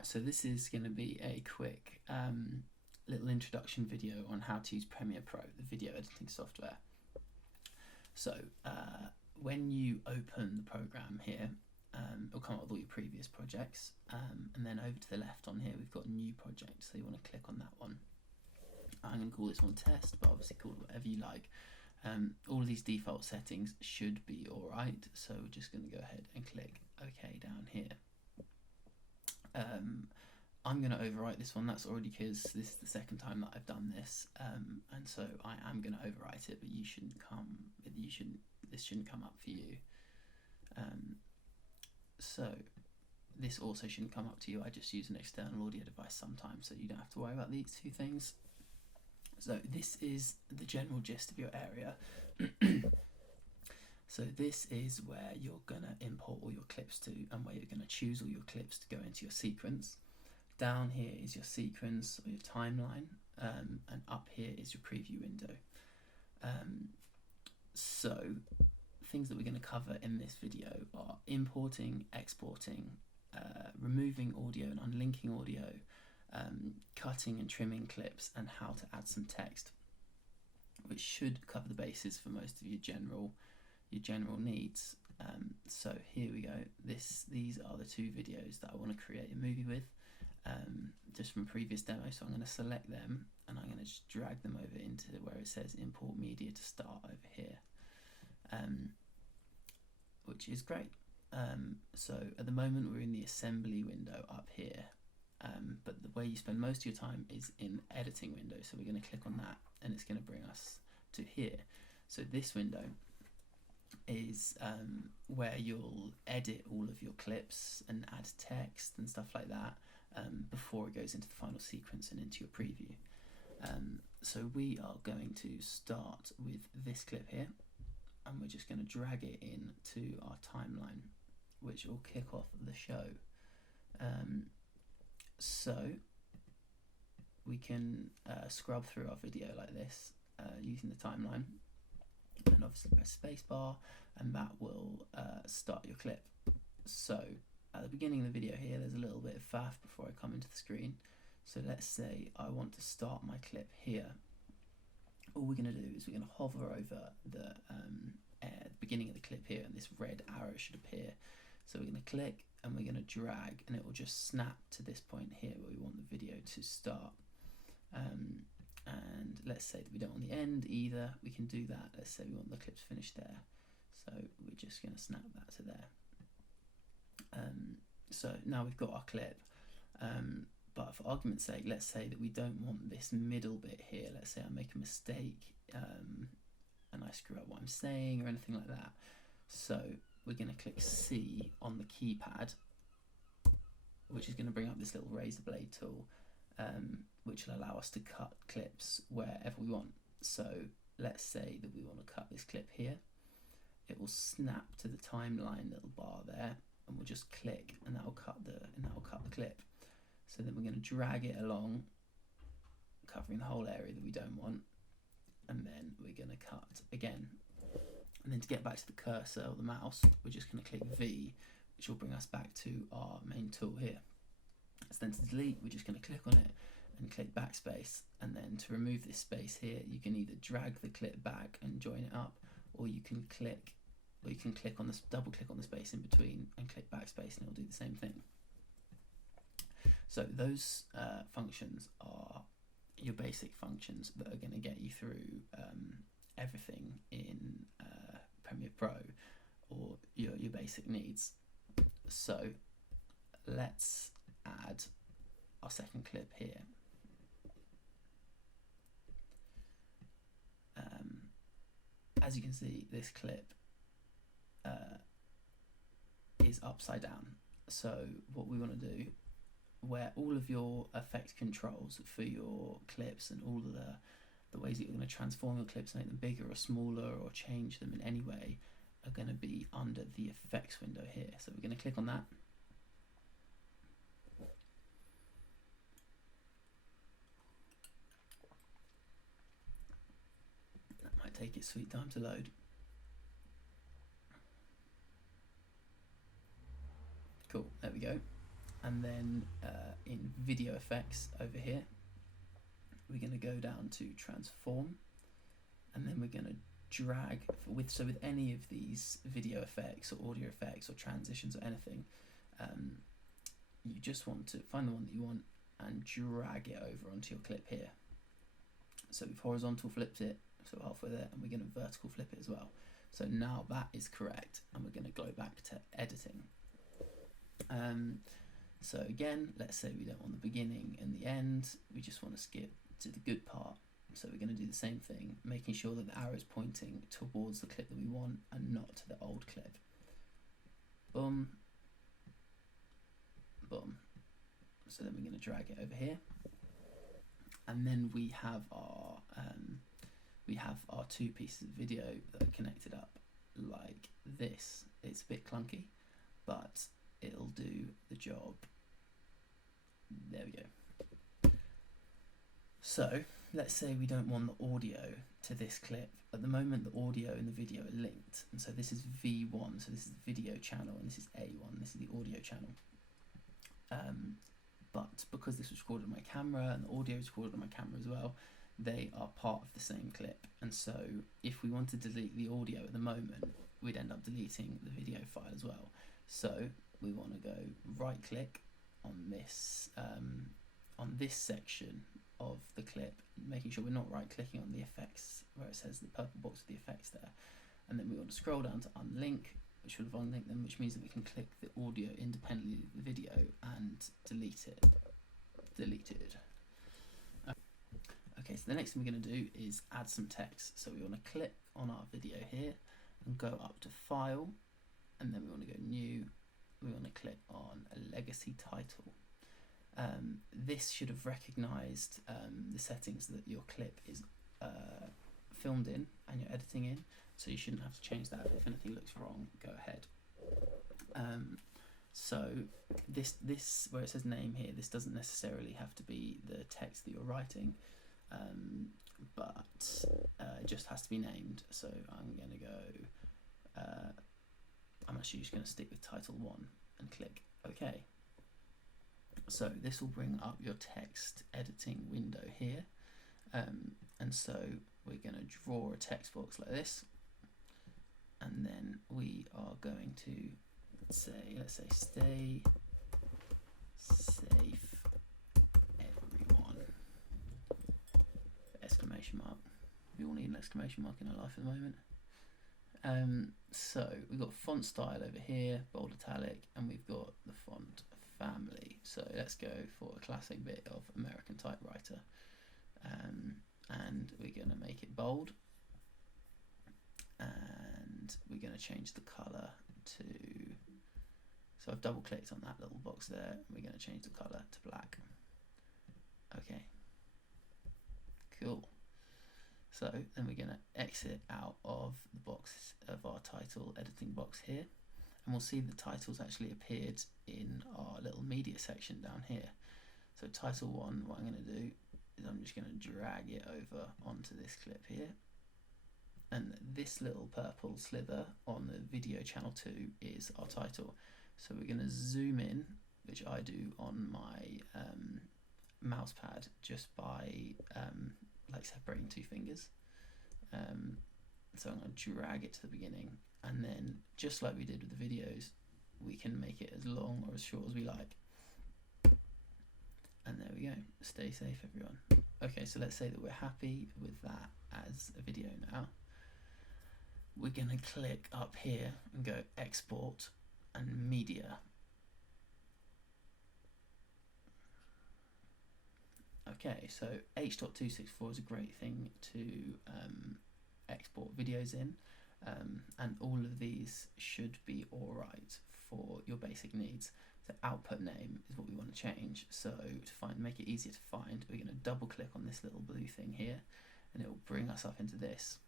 Right, so this is going to be a quick little introduction video on how to use Premiere Pro, the video editing software. So when you open the program here, it'll come up with all your previous projects, and then over to the left on here we've got new project, so you want to click on that one. I'm going to call this one test, but obviously call it whatever you like. All of these default settings should be alright, so we're just going to go ahead and click OK down here. I'm going to overwrite this one, that's already because this is the second time that I've done this, and so I am going to overwrite it, but this shouldn't come up for you. So this also shouldn't come up to you. I just use an external audio device sometimes, so you don't have to worry about these two things. So this is the general gist of your area. So this is where you're going to import all your clips to, and where you're going to choose all your clips to go into your sequence. Down here is your sequence or your timeline, and up here is your preview window. So things that we're going to cover in this video are importing, exporting, removing audio and unlinking audio, cutting and trimming clips, and how to add some text, which should cover the bases for most of your general needs. So here we go. These are the two videos that I want to create a movie with, just from previous demos. So I'm going to select them and I'm going to just drag them over into where it says import media to start over here, which is great. So at the moment we're in the assembly window up here, but the way you spend most of your time is in editing window. So we're going to click on that and it's going to bring us to here. So this window is where you'll edit all of your clips and add text and stuff like that before it goes into the final sequence and into your preview. So we are going to start with this clip here, and we're just going to drag it into our timeline, which will kick off the show. So we can scrub through our video like this using the timeline, and obviously press spacebar, and that will start your clip. So at the beginning of the video here, there's a little bit of faff before I come into the screen. So let's say I want to start my clip here. All we're going to do is we're going to hover over the beginning of the clip here, and this red arrow should appear. So we're going to click and we're going to drag, and it will just snap to this point here where we want the video to start. And let's say that we don't want the end either, we can do that. Let's say we want the clip to finish there, so we're just going to snap that to there. So now we've got our clip, but for argument's sake, let's say that we don't want this middle bit here. Let's say I make a mistake and I screw up what I'm saying or anything like that. So we're going to click C on the keypad, which is going to bring up this little razor blade tool, which will allow us to cut clips wherever we want. So let's say that we want to cut this clip here. It will snap to the timeline little bar there, and we'll just click, and that will cut the clip. So then we're going to drag it along, covering the whole area that we don't want, and then we're going to cut again. And then to get back to the cursor or the mouse, we're just going to click V, which will bring us back to our main tool here. So then to delete, we're just going to click on it and click backspace, and then to remove this space here, you can either drag the clip back and join it up, or you can click on this, double click on the space in between and click backspace, and it'll do the same thing. So those functions are your basic functions that are going to get you through everything in Premiere Pro, or your basic needs. So let's add our second clip here. As you can see, this clip is upside down. So what we want to do, where all of your effect controls for your clips and all of the ways that you're going to transform your clips, make them bigger or smaller or change them in any way, are going to be under the effects window here. So we're going to click on that. That might take its sweet time to load. Cool, there we go. and then in video effects over here, we're going to go down to transform, and then we're going to drag with any of these video effects or audio effects or transitions or anything, you just want to find the one that you want and drag it over onto your clip here. So we've horizontal flipped it, so halfway there, and we're going to vertical flip it as well. So now that is correct, and we're going to go back to editing. So again, let's say we don't want the beginning and the end, we just want to skip to the good part. So we're going to do the same thing, making sure that the arrow is pointing towards the clip that we want and not to the old clip. Boom, boom. So then we're going to drag it over here, and then we have our two pieces of video that are connected up like this. It's a bit clunky, but it'll do the job. There we go. So let's say we don't want the audio to this clip. At the moment, the audio and the video are linked, and so this is V1, so this is the video channel, and this is A1, this is the audio channel. But because this was recorded on my camera and the audio is recorded on my camera as well, they are part of the same clip. And so if we want to delete the audio at the moment, we'd end up deleting the video file as well. So we want to go right click on this section of the clip, making sure we're not right clicking on the effects where it says the purple box with the effects there. And then we want to scroll down to unlink, which will have unlinked them, which means that we can click the audio independently of the video and delete it. Deleted. Okay, so the next thing we're going to do is add some text. So we want to click on our video here and go up to File, and then we want to go New. We want to click on a legacy title. This should have recognised the settings that your clip is filmed in and you're editing in, so you shouldn't have to change that. If anything looks wrong, go ahead. So this where it says name here, this doesn't necessarily have to be the text that you're writing, but it just has to be named. So I'm going to go, I'm actually just going to stick with title 1 and click OK. So this will bring up your text editing window here, and so we're going to draw a text box like this, and then we are going to say, let's say, stay safe everyone, exclamation mark. We all need an exclamation mark in our life at the moment. So we've got font style over here, bold italic, and we've got the font family. So let's go for a classic bit of American typewriter, and we're going to make it bold, and we're going to change the color to, so I've double clicked on that little box there, and we're going to change the color to black. Okay, cool. So then we're going to exit out of the box of our title editing box here, and we'll see the titles actually appeared in our little media section down here. So title 1, what I'm going to do is I'm just going to drag it over onto this clip here, and this little purple slither on the video channel 2 is our title. So we're going to zoom in, which I do on my mouse pad just by like separating 2 fingers. So I'm going to drag it to the beginning, and then just like we did with the videos, we can make it as long or as short as we like. And there we go. Stay safe, everyone. Okay, so let's say that we're happy with that as a video now. We're going to click up here and go export and media. Okay, so H.264 is a great thing to export videos in, and all of these should be alright for your basic needs. So output name is what we want to change. So to make it easier to find, we're going to double click on this little blue thing here, and it will bring us up into this.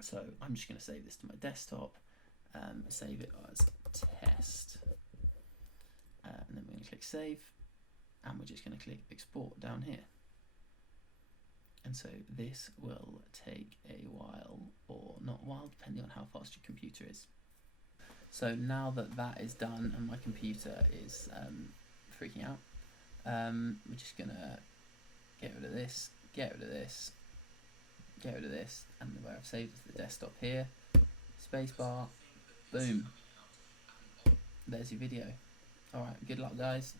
So I'm just going to save this to my desktop, save it as test, and then we're going to click save, and we're just going to click export down here. And so this will take a while, or not a while, depending on how fast your computer is. So now that that is done and my computer is freaking out, we're just gonna get rid of this, get rid of this, get rid of this, and where I've saved is the desktop here. Spacebar, boom. There's your video. Alright, good luck guys.